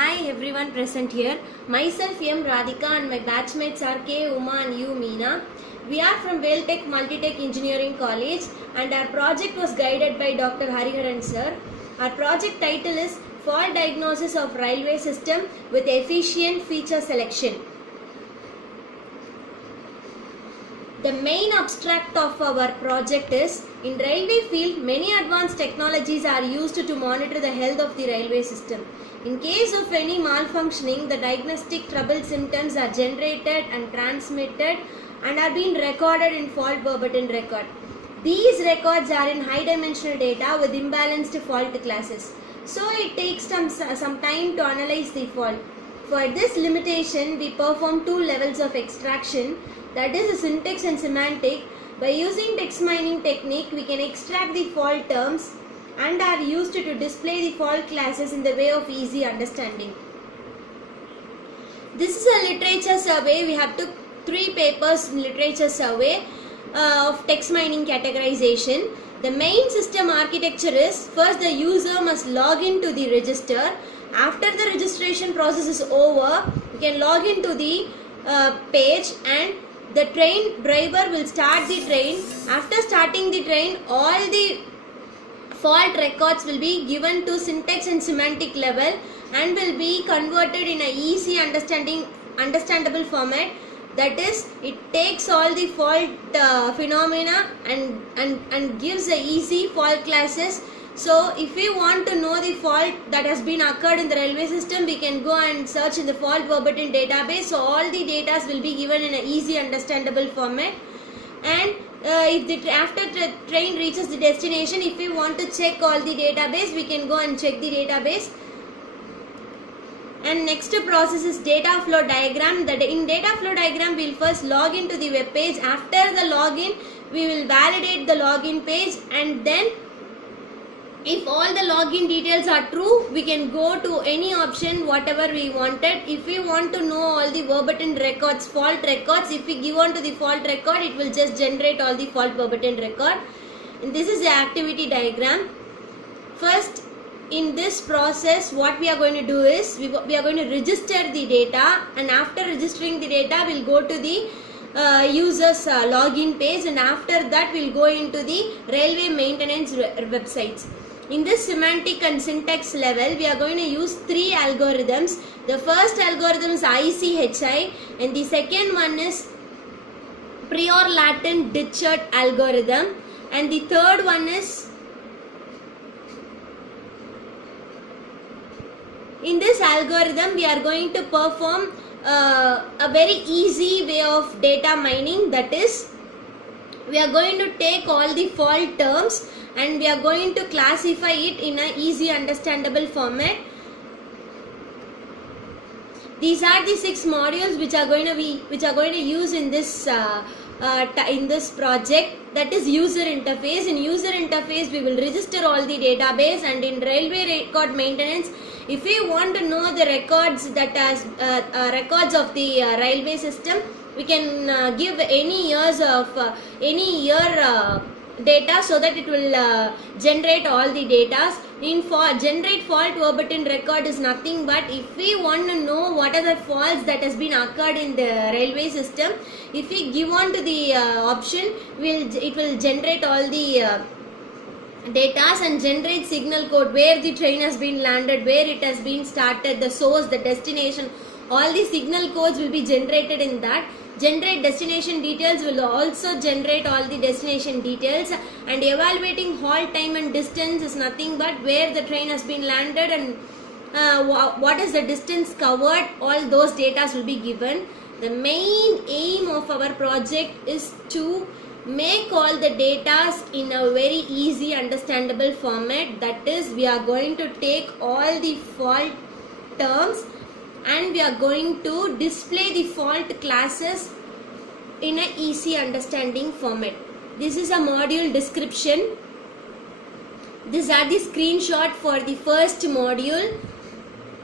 Hi everyone present here. Myself M. Radhika and my batchmates are K. Uma and U. Meena. We are from Tech Multitech Engineering College and our project was guided by Dr. Hariharan sir. Our project title is Fault Diagnosis of Railway System with Efficient Feature Selection. The main abstract of our project is, in railway field, many advanced technologies are used to monitor the health of the railway system. In case of any malfunctioning, the diagnostic trouble symptoms are generated and transmitted and are being recorded in fault verbatim record. These records are in high dimensional data with imbalanced fault classes. So it takes some time to analyze the fault. For this limitation, we perform two levels of extraction, that is the syntax and semantic. By using text mining technique, we can extract the fault terms and are used to display the fault classes in the way of easy understanding. This is a literature survey. We have took 3 papers in literature survey of text mining categorization. The main system architecture is, first the user must log into the register. After the registration process is over, you can log into the page and the train driver will start the train. After starting the train, all the fault records will be given to syntax and semantic level and will be converted in a easy understandable format. That is, it takes all the fault phenomena and gives a easy fault classes. So if we want to know the fault that has been occurred in the railway system, we can go and search in the fault verbatim database. So all the data will be given in a easy understandable format. And after the train reaches the destination, if we want to check all the database, we can go and check the database. And next process is data flow diagram. That in data flow diagram, we will first log into the web page. After the login, we will validate the login page, and then if all the login details are true, we can go to any option whatever we wanted. If we want to know all the verbatim records, fault records, if we give on to the fault record, it will just generate all the fault verbatim record. And this is the activity diagram. First, in this process, what we are going to do is, we are going to register the data, and after registering the data, we will go to the user's login page, and after that we will go into the railway maintenance websites. In this semantic and syntax level, we are going to use 3 algorithms. The first algorithm is ICHI, and the second one is prior latent Ditchard algorithm, and the third one is, in this algorithm, we are going to perform a very easy way of data mining. That is, we are going to take all the fault terms and we are going to classify it in a easy understandable format. These are the 6 modules which are going to use in this project. That is user interface. In user interface, we will register all the database, and in railway record maintenance, if we want to know the records that as records of the railway system, we can give any years of any year data, so that it will generate all the data. In generate fault verbatim record is nothing but, if we want to know what are the faults that has been occurred in the railway system, if we give on to the option, it will generate all the data and generate signal code, where the train has been landed, where it has been started, the source, the destination. All the signal codes will be generated in that. Generate destination details will also generate all the destination details, and evaluating halt time and distance is nothing but where the train has been landed and what is the distance covered. All those data will be given. The main aim of our project is to make all the data in a very easy understandable format. That is, we are going to take all the fault terms and we are going to display the fault classes in a easy understanding format. This is a module description. These are the screenshot for the first module.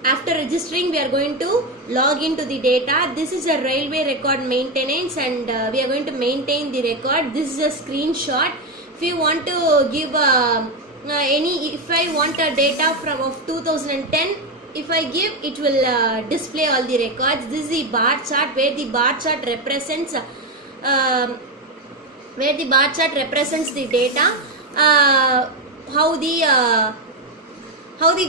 After registering, we are going to log into the data. This is a railway record maintenance, and we are going to maintain the record. This is a screenshot. If you want to give if I want a data of 2010, if I give, it will display all the records. This is the bar chart where the bar chart represents the data, how the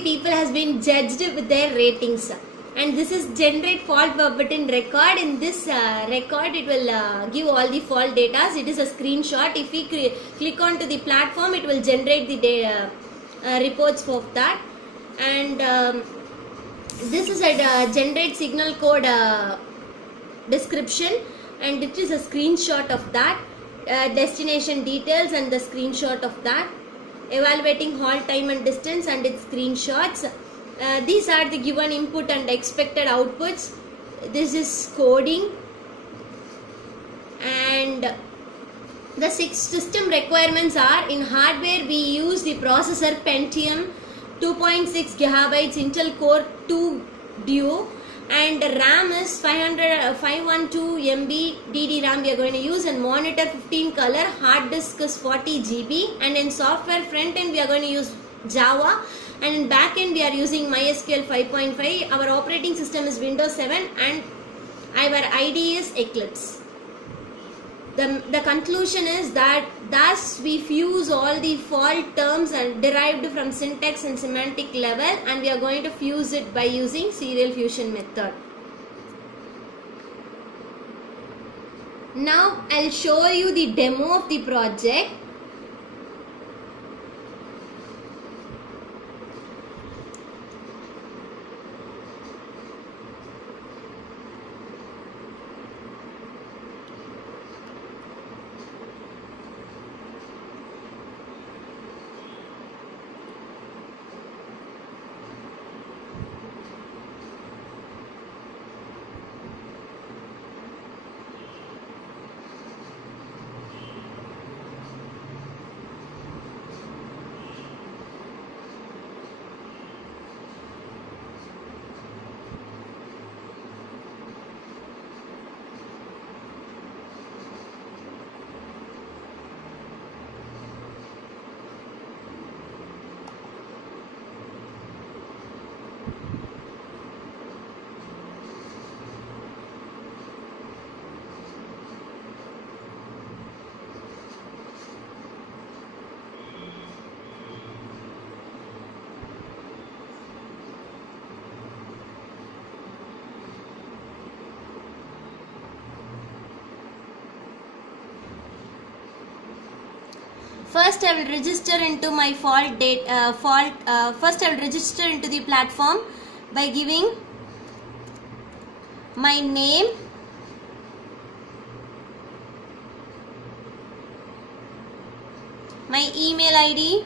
people has been judged with their ratings. And this is generate fault button record. In this record, it will give all the fault data. It is a screenshot. If we click onto the platform, it will generate the data, reports of that. And this is a generate signal code description, and it is a screenshot of that. Destination details and the screenshot of that. Evaluating halt time and distance and its screenshots. These are the given input and expected outputs. This is coding. And the 6 system requirements are: in hardware we use the processor Pentium 2.6 gigabytes Intel Core 2 Duo, and RAM is 512 MB DD-RAM we are going to use, and monitor 15 color, hard disk is 40 GB, and in software front end we are going to use Java, and in back end we are using MySQL 5.5. Our operating system is Windows 7 and our IDE is Eclipse. The conclusion is that thus we fuse all the fault terms and derived from syntax and semantic level, and we are going to fuse it by using serial fusion method. Now I'll show you the demo of the project. First I will register into my first I will register into the platform by giving my name, my email ID,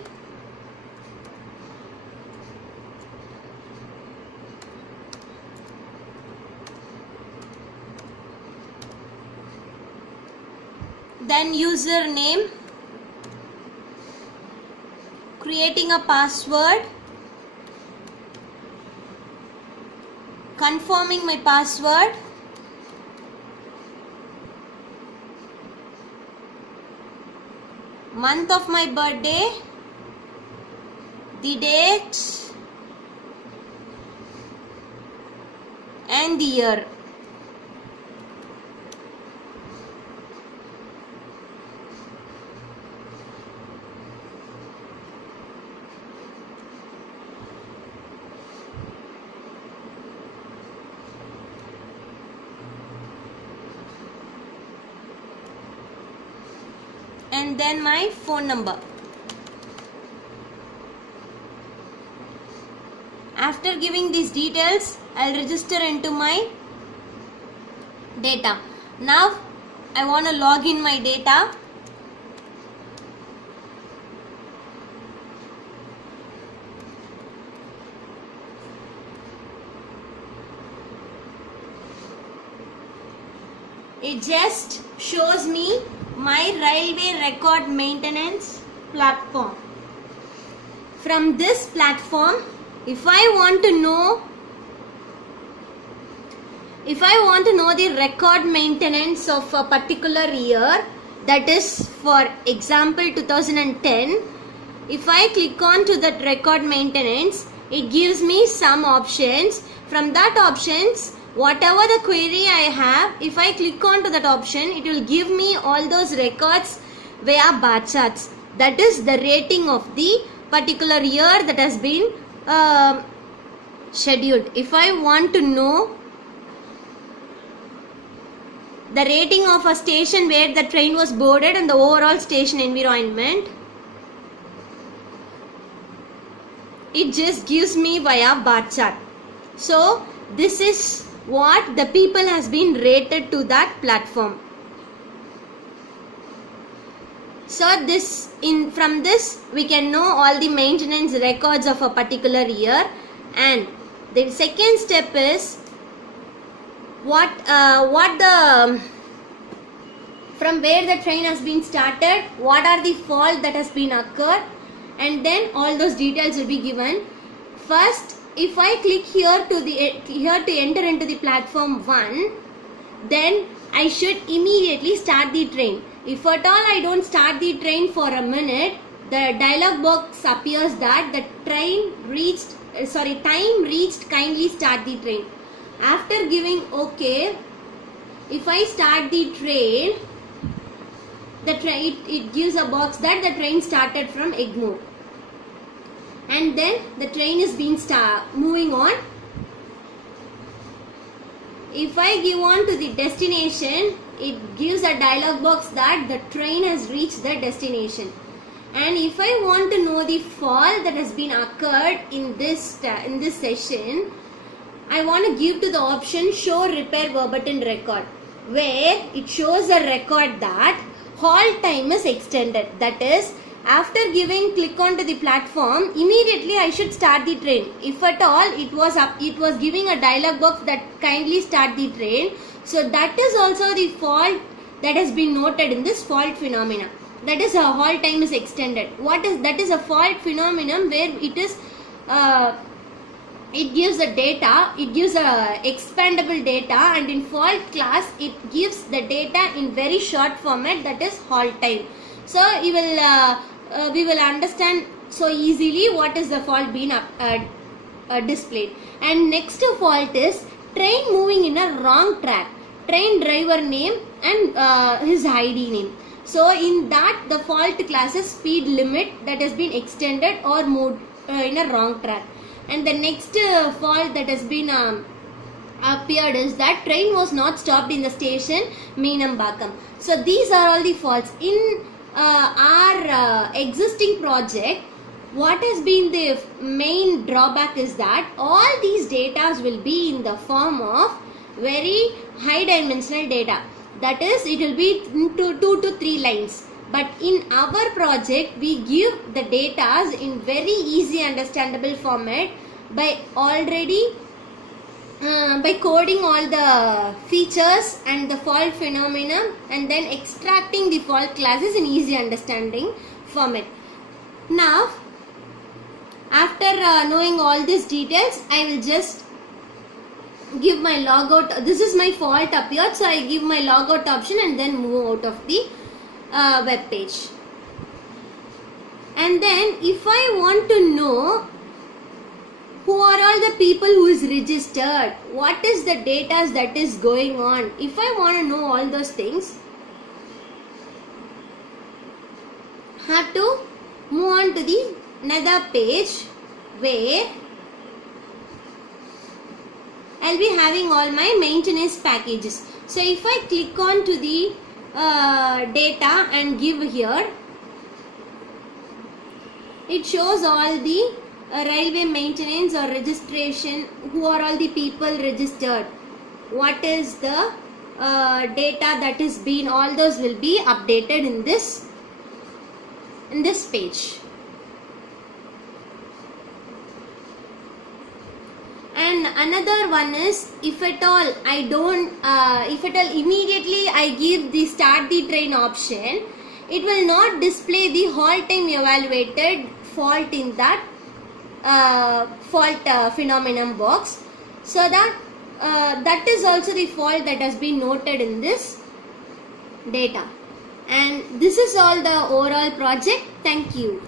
then username, creating a password, confirming my password, month of my birthday, the date and the year. And then my phone number. After giving these details, I'll register into my data. Now I want to log in my data. It just shows me my railway record maintenance platform. From this platform, if I want to know the record maintenance of a particular year, that is for example 2010, if I click on to that record maintenance, it gives me some options. From that options, whatever the query I have, if I click on to that option, it will give me all those records via bar charts. That is the rating of the particular year that has been scheduled. If I want to know the rating of a station where the train was boarded and the overall station environment, it just gives me via bar chart. So this is what the people has been rated to that platform. So from this we can know all the maintenance records of a particular year. And the second step is from where the train has been started, what are the fault that has been occurred, and then all those details will be given. First, if I click here to enter into the platform 1, then I should immediately start the train. If at all I don't start the train for a minute, the dialog box appears that the time reached, kindly start the train. After giving OK, if I start the train, it gives a box that the train started from Egmore. And then the train is being moving on. If I give on to the destination, it gives a dialog box that the train has reached the destination. And if I want to know the fault that has been occurred in this session, I want to give to the option show repair verbatim record, where it shows a record that halt time is extended. That is, after click onto the platform, immediately I should start the train. If at all it was giving a dialog box that kindly start the train. So that is also the fault that has been noted in this fault phenomena. That is a halt time is extended. That is a fault phenomenon where it is it gives a data, it gives a expandable data, and in fault class it gives the data in very short format, that is halt time. So we will understand so easily what is the fault being displayed. And next fault is train moving in a wrong track, train driver name and his ID name. So in that the fault class is speed limit that has been extended or moved in a wrong track. And the next fault that has been appeared is that train was not stopped in the station Meenambakam. So these are all the faults. In our existing project, what has been the main drawback is that all these data will be in the form of very high dimensional data. That is, it will be into 2 to 3 lines. But in our project, we give the data in very easy understandable format by coding all the features and the fault phenomena, and then extracting the fault classes in easy understanding format. Now, after knowing all these details, I will just give my logout. This is my fault appeared, so I give my logout option and then move out of the web page. And then if I want to know who are all the people who is registered, what is the data that is going on, if I want to know all those things, have to move on to the another page where I'll be having all my maintenance packages. So if I click on to the data and give here, it shows all the railway maintenance or registration, who are all the people registered, what is the data that is been, all those will be updated in this page. And another one is, if at all I don't, if at all immediately I give the start the train option, it will not display the halt time evaluated fault in that fault phenomenon box. So that that is also the fault that has been noted in this data. And this is all the overall project. Thank you.